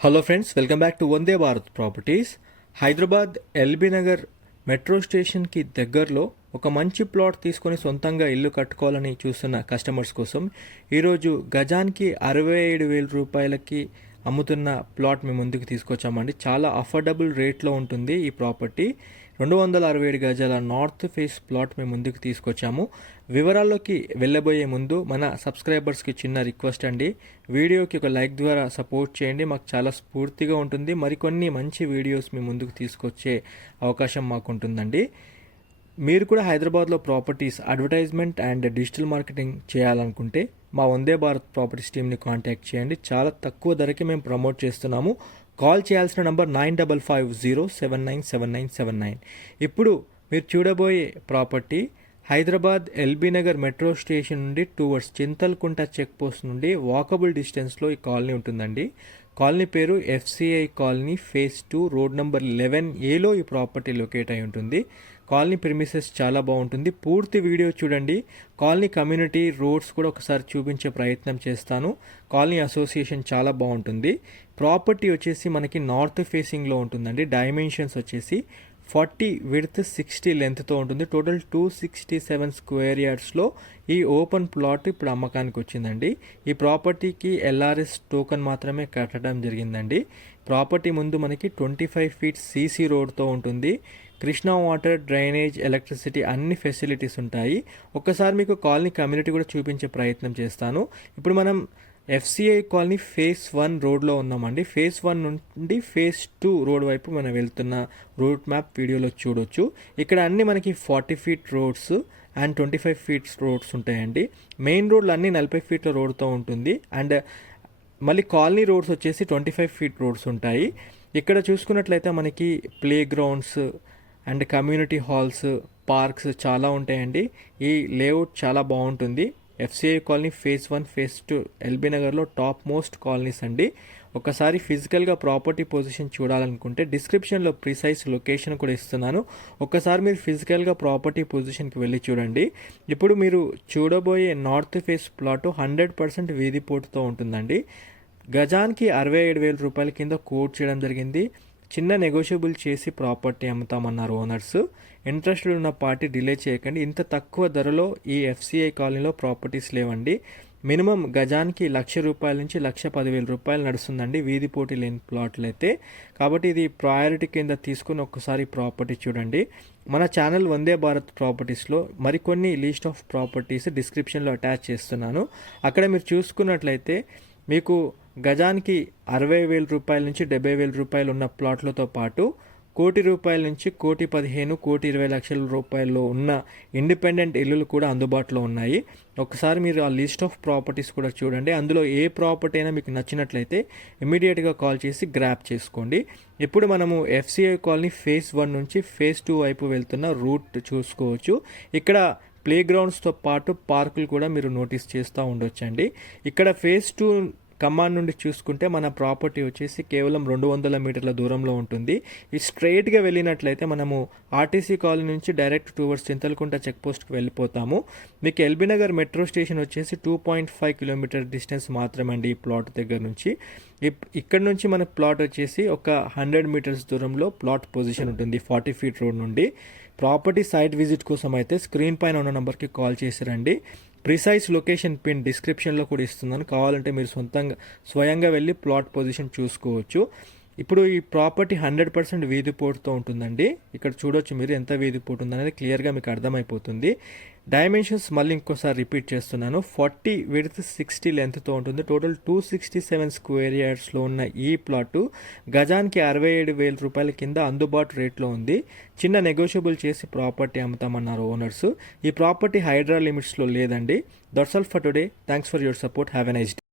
Hello friends welcome back to Vande Bharat properties Hyderabad LB Nagar metro స్టేషన్కి దగ్గరలో ఒక మంచి ప్లాట్ తీసుకొని సొంతంగా ఇల్లు కట్టుకోవాలని చూస్తున్న కస్టమర్స్ కోసం ఈరోజు గజానికి అరవై ఏడు వేల రూపాయలకి అమ్ముతున్న ప్లాట్ మేము ముందుకు తీసుకొచ్చామండి. చాలా అఫోర్డబుల్ రేట్లో ఉంటుంది ఈ ప్రాపర్టీ. రెండు వందల అరవై ఏడు గజాల నార్త్ ఫేస్ ప్లాట్ మేము ముందుకు తీసుకొచ్చాము. వివరాల్లోకి వెళ్ళబోయే ముందు మన సబ్స్క్రైబర్స్కి చిన్న రిక్వెస్ట్ అండి. వీడియోకి ఒక లైక్ ద్వారా సపోర్ట్ చేయండి. మాకు చాలా స్ఫూర్తిగా ఉంటుంది. మరికొన్ని మంచి వీడియోస్ మీ ముందుకు తీసుకొచ్చే అవకాశం మాకు ఉంటుందండి మీరు కూడా హైదరాబాద్లో properties advertisement and digital marketing చేయాలనుకుంటే మా వందే భారత్ ప్రాపర్టీస్ టీమ్ని కాంటాక్ట్ చేయండి. చాలా తక్కువ ధరకే మేము ప్రమోట్ చేస్తున్నాము. కాల్ చేయాల్సిన number nine double five zero seven nine seven nine seven nine. ఇప్పుడు మీరు చూడబోయే property Hyderabad LB Nagar metro station నుండి టువర్డ్స్ చింతల్కుంట చెక్ పోస్ట్ నుండి వాకబుల్ డిస్టెన్స్లో ఈ కాలనీ ఉంటుందండి. కాలనీ పేరు FCI colony phase two road number eleven ఏలో ఈ ప్రాపర్టీ లొకేట్ అయి ఉంటుంది. కాలనీ ప్రిమిసెస్ చాలా బాగుంటుంది. పూర్తి వీడియో చూడండి. కాలనీ కమ్యూనిటీ రోడ్స్ కూడా ఒకసారి చూపించే ప్రయత్నం చేస్తాను. కాలనీ అసోసియేషన్ చాలా బాగుంటుంది. ప్రాపర్టీ వచ్చేసి మనకి నార్త్ ఫేసింగ్లో ఉంటుందండి. డైమెన్షన్స్ వచ్చేసి ఫార్టీ విడ్త్ సిక్స్టీ లెంత్తో ఉంటుంది. Total two sixty seven square యార్డ్స్లో ఈ ఓపెన్ ప్లాట్ ఇప్పుడు అమ్మకానికి వచ్చిందండి. ఈ ప్రాపర్టీకి ఎల్ఆర్ఎస్ టోకన్ మాత్రమే కట్టడం జరిగిందండి. ప్రాపర్టీ ముందు మనకి ట్వంటీ ఫైవ్ ఫీట్ సీసీ రోడ్తో ఉంటుంది. కృష్ణా వాటర్ డ్రైనేజ్ ఎలక్ట్రిసిటీ అన్ని ఫెసిలిటీస్ ఉంటాయి. ఒక్కసారి మీకు కాలనీ కమ్యూనిటీ కూడా చూపించే ప్రయత్నం చేస్తాను. ఇప్పుడు మనం ఎఫ్సిఐ కాలనీ ఫేస్ వన్ రోడ్లో ఉన్నామండి. ఫేస్ వన్ నుండి ఫేస్ టూ రోడ్ వైపు మనం వెళ్తున్న రూట్ మ్యాప్ వీడియోలో చూడొచ్చు. ఇక్కడ అన్ని మనకి forty feet roads and twenty five feets roads ఉంటాయండి. మెయిన్ రోడ్లు అన్నీ నలభై ఫీట్ల రోడ్తో ఉంటుంది. అండ్ మళ్ళీ కాలనీ రోడ్స్ వచ్చేసి ట్వంటీ ఫైవ్ ఫీట్ రోడ్స్ ఉంటాయి. ఇక్కడ చూసుకున్నట్లయితే మనకి play grounds and community halls parks చాలా ఉంటాయండి. ఈ లేఅవుట్ చాలా బాగుంటుంది. FCI colony phase one phase two LB నగర్లో టాప్ మోస్ట్ కాలనీస్ అండి. ఒకసారి ఫిజికల్గా ప్రాపర్టీ పొజిషన్ చూడాలనుకుంటే డిస్క్రిప్షన్లో ప్రిసైజ్ లొకేషన్ కూడా ఇస్తున్నాను. ఒకసారి మీరు ఫిజికల్గా ప్రాపర్టీ పొజిషన్కి వెళ్ళి చూడండి. ఇప్పుడు మీరు చూడబోయే north face plot hundred percent వీధి పోటుతో ఉంటుందండి. గజానికి అరవై ఏడు వేల రూపాయల కింద కోట్ చేయడం జరిగింది. చిన్న నెగోషియబుల్ చేసి ప్రాపర్టీ అమ్ముతామన్నారు ఓనర్స్ ఇంట్రెస్ట్ ఉన్న పార్టీ డిలే చేయకండి. ఇంత తక్కువ ధరలో ఈ ఎఫ్సిఐ కాలనీలో ప్రాపర్టీస్ లేవండి. మినిమం గజానికి లక్ష రూపాయల నుంచి లక్ష పదివేల రూపాయలు నడుస్తుందండి వీధి పోటీ లేని ప్లాట్లు అయితే. కాబట్టి ఇది ప్రయారిటీ కింద తీసుకుని ఒక్కసారి ప్రాపర్టీ చూడండి. మన ఛానల్ వందే భారత్ ప్రాపర్టీస్లో మరికొన్ని లీస్ట్ ఆఫ్ ప్రాపర్టీస్ డిస్క్రిప్షన్లో అటాచ్ చేస్తున్నాను. అక్కడ మీరు చూసుకున్నట్లయితే మీకు గజానికి అరవై వేల రూపాయల నుంచి డెబ్బై వేల రూపాయలు ఉన్న ప్లాట్లతో పాటు కోటి రూపాయల నుంచి కోటి పదిహేను కోటి ఇరవై లక్షల రూపాయల్లో ఉన్న ఇండిపెండెంట్ ఇల్లులు కూడా అందుబాటులో ఉన్నాయి. ఒకసారి మీరు ఆ లిస్ట్ ఆఫ్ ప్రాపర్టీస్ కూడా చూడండి. అందులో ఏ ప్రాపర్టీ అయినా మీకు నచ్చినట్లయితే ఇమీడియట్గా కాల్ చేసి గ్రాప్ చేసుకోండి. ఇప్పుడు మనము ఎఫ్సిఐ కాలనీ ఫేజ్ వన్ నుంచి ఫేజ్ టూ వైపు వెళ్తున్న రూట్ చూసుకోవచ్చు. ఇక్కడ ప్లే గ్రౌండ్స్తో పాటు పార్కులు కూడా మీరు నోటీస్ చేస్తూ ఉండొచ్చండి. ఇక్కడ ఫేజ్ టూ కమాండ్ నుండి చూసుకుంటే మన ప్రాపర్టీ వచ్చేసి కేవలం రెండు వందల మీటర్ల దూరంలో ఉంటుంది. ఈ స్ట్రైట్గా వెళ్ళినట్లయితే మనము ఆర్టీసీ కాలనీ నుంచి డైరెక్ట్ టువర్డ్స్ చింతలకుంట చెక్ పోస్ట్కి వెళ్ళిపోతాము. మీకు ఎల్బీ నగర్ మెట్రో స్టేషన్ వచ్చేసి two point five kilometre distance మాత్రమే అండి ఈ ప్లాట్ దగ్గర నుంచి. ఇక్కడ నుంచి మన ప్లాట్ వచ్చేసి ఒక హండ్రెడ్ మీటర్స్ దూరంలో ప్లాట్ పొజిషన్ ఉంటుంది ఫార్టీ ఫీట్ రోడ్ నుండి. ప్రాపర్టీ సైట్ విజిట్ కోసం అయితే స్క్రీన్ పైన ఉన్న నెంబర్కి కాల్ చేసి రండి. ప్రిసైజ్ లొకేషన్ పిన్ డిస్క్రిప్షన్లో కూడా ఇస్తున్నాను. కావాలంటే మీరు సొంతంగా స్వయంగా వెళ్ళి ప్లాట్ పొజిషన్ చూసుకోవచ్చు. ఇప్పుడు ఈ ప్రాపర్టీ హండ్రెడ్ పర్సెంట్ వీధి పోటుతో ఉంటుందండి. ఇక్కడ చూడొచ్చు మీరు ఎంత వీధి పోటు ఉందనేది క్లియర్గా మీకు అర్థమైపోతుంది. డైమెన్షన్స్ మళ్ళీ ఇంకోసారి రిపీట్ చేస్తున్నాను. ఫార్టీ విడ్త్ సిక్స్టీ లెంత్తో ఉంటుంది. Total two sixty seven square యార్డ్స్లో ఉన్న ఈ ప్లాట్ గజానికి అరవై ఏడు వేల రూపాయల కింద అందుబాటు రేట్లో ఉంది. చిన్న నెగోషియబుల్ చేసి ప్రాపర్టీ అమ్ముతామన్నారు ఓనర్స్. ఈ ప్రాపర్టీ హైడ్రా లిమిట్స్లో లేదండి. That's all for today. Thanks for your support. Have a nice day.